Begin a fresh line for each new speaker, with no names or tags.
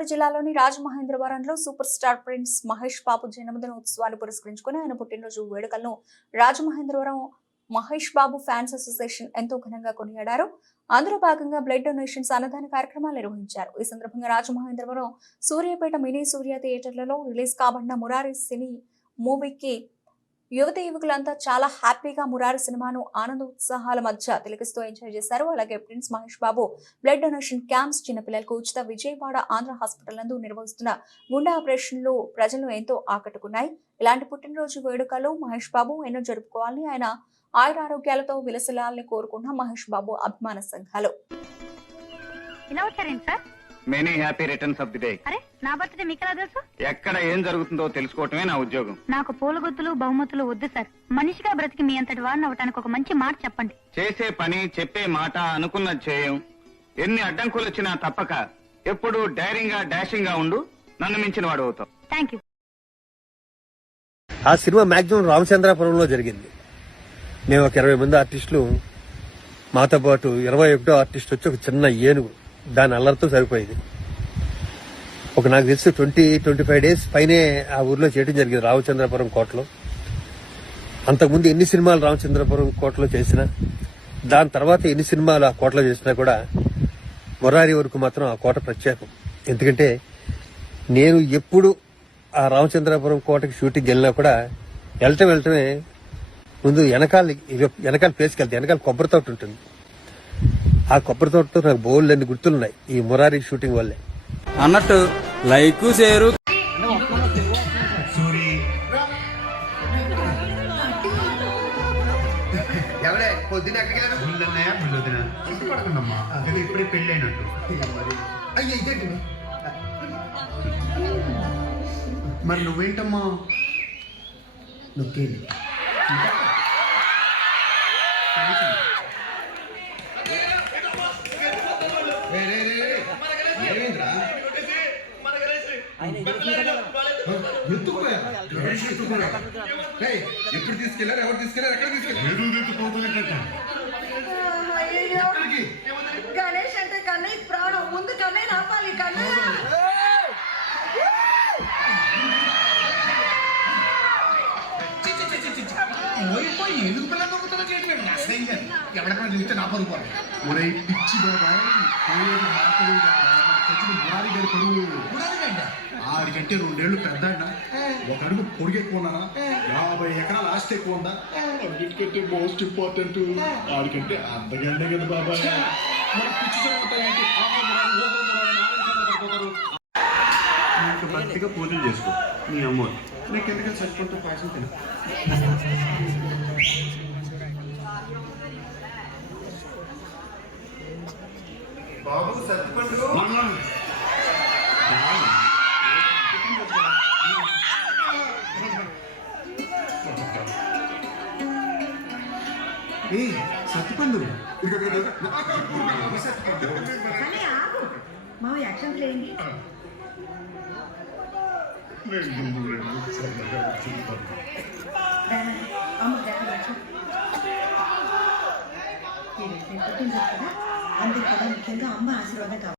గోదావరి జిల్లాలోని రాజమహేంద్రవరంలో super star prince Mahesh Babu జన్మదిన ఉత్సవాన్ని పురస్కరించుకుని ఆయన పుట్టినరోజు వేడుకలను రాజమహేంద్రవరం మహేష్ బాబు ఫ్యాన్స్ అసోసియేషన్ ఎంతో ఘనంగా కొనియాడారు. అందులో భాగంగా బ్లడ్ డొనేషన్స్ అన్నదాన కార్యక్రమాలు నిర్వహించారు. ఈ సందర్భంగా రాజమహేంద్రవరం సూర్యాపేట మినీ సూర్య థియేటర్లలో రిలీజ్ కాబడిన మురారి సినీ మూవీకి యువత యువకులంతా చాలా హ్యాపీగా మురారి సినిమాను ఆనంద ఉత్సాహాల మధ్య తిలకిస్తూ ఎంజాయ్ చేశారు. అలాగే prince Mahesh Babu blood donation camps చిన్నపిల్లలకు ఉచిత విజయవాడ ఆంధ్ర హాస్పిటల్ నందు నిర్వహిస్తున్న గుండె ఆపరేషన్లు ప్రజలను ఎంతో ఆకట్టుకున్నాయి. ఇలాంటి పుట్టినరోజు వేడుకలు మహేష్ బాబు ఎన్నో జరుపుకోవాలని ఆయన ఆయురారోగ్యాలతో విలసిల్లాలని కోరుకున్న మహేష్ బాబు అభిమాన సంఘాలు.
ఇలా sir?
Many happy returns of the day
అరే నా బర్త్డే మీకు ఎలా తెలుసు?
ఎక్కడ ఏం జరుగుతుందో తెలుసుకోవటమే నా ఉద్యోగం.
నాకు పూల గుత్తులు బహుమతులు వద్దు సార్. మనిషిగా బ్రతికి మీ అంతటి వాడిని అవటానికి ఒక మంచి మాట చెప్పండి.
చేసే పని చెప్పే మాట అనుకున్న చేయం ఎన్ని అడ్డంకులు వచ్చినా తప్పక ఎప్పుడు డైరింగ్గా డాషింగ్గా ఉండు. నన్ను మించిన వాడు అవుతావు.
థ్యాంక్ యూ
ఆ సినిమా మాక్సిమం రామచంద్రాపురంలో జరిగింది. మేము ఒక ఇరవై మంది ఆర్టిస్టులు మాతో పాటు ఇరవై ఒకటో ఆర్టిస్ట్ వచ్చి ఒక చిన్న ఏనుగు. దాని అల్లరితో సరిపోయేది. ఒక నాకు తెలిసి ట్వంటీ ట్వంటీ ఫైవ్ డేస్ పైనే ఆ ఊర్లో చేయడం జరిగింది రామచంద్రపురం కోటలో. అంతకుముందు ఎన్ని సినిమాలు రామచంద్రపురం కోటలో చేసినా దాని తర్వాత ఎన్ని సినిమాలు ఆ కోటలో చేసినా కూడా మొరారి వరకు మాత్రం ఆ కోట ప్రత్యేకం. ఎందుకంటే నేను ఎప్పుడు ఆ రామచంద్రపురం కోటకి షూటింగ్ వెళ్ళినా కూడా వెళ్ళటం వెళ్ళటమే ముందు వెనకాల వెనకాల ప్లేస్కి వెళ్తాయి వెనకాల కొబ్బరి తోట ఉంటుంది. ఆ కొబ్బరి తోటతో నాకు బోల్డ్ అన్ని గుర్తులున్నాయి. ఈ మురారి షూటింగ్ వల్లే.
అన్నట్టు లైక్ షేరు.
ఎవడే? పొద్దున ఎక్కడికి వెళ్ళారు?
ముందన్నయ్య ముందొదిన పడకండమ్మా అది ఇప్పుడే పెళ్ళి అయినట్టు
అయ్యో ఇదేంటి?
మరి నువ్వేంటమ్మా?
నొక్కేది
ఎప్పుడు తీసుకెళ్ళారు ఎవరు తీసుకెళ్ళారు ఎక్కడ
అయ్యయ్యో. గణేష్ అంటే కన్నయ్య ప్రాణం. ముందు కన్నయ్య ఆపాలి కన్నయ్య.
పోయిపోయి ఎందుకు పిల్లలు ఎవరికైనా చూస్తే నా పరుగు పోవాలి ఒరే పిచ్చి బాబాయ్ పోయేది నా పరువు కాదురా, మనకు వచ్చిన మురారి గారి పరువు ఆడికంటే రెండేళ్ళు పెద్ద ఒక అడుగు పొడిగి ఎక్కువ ఉన్నానా యాభై ఎకరాల ఆస్తి ఎక్కువ ఉందా? అన్నిటికంటే మోస్ట్ ఇంపార్టెంట్ ఆడికంటే అందగండే కదా బాబాయ్. మన పిచ్చి చదువుతాయంటే భక్తిగా పూజలు చేసుకో నీ అమ్మ నీకు ఎందుకంటే చచ్చిపోతే పాయసం తిన? బాబు సత్తిపండు ఏ సత్తిపండు సత్తిపండు
కన్నయ్య ఆగు మా యాక్షన్ లేండి అమ్మ దగ్గర అందుకు ముఖ్యంగా అమ్మ ఆశీర్వాదం కావాలి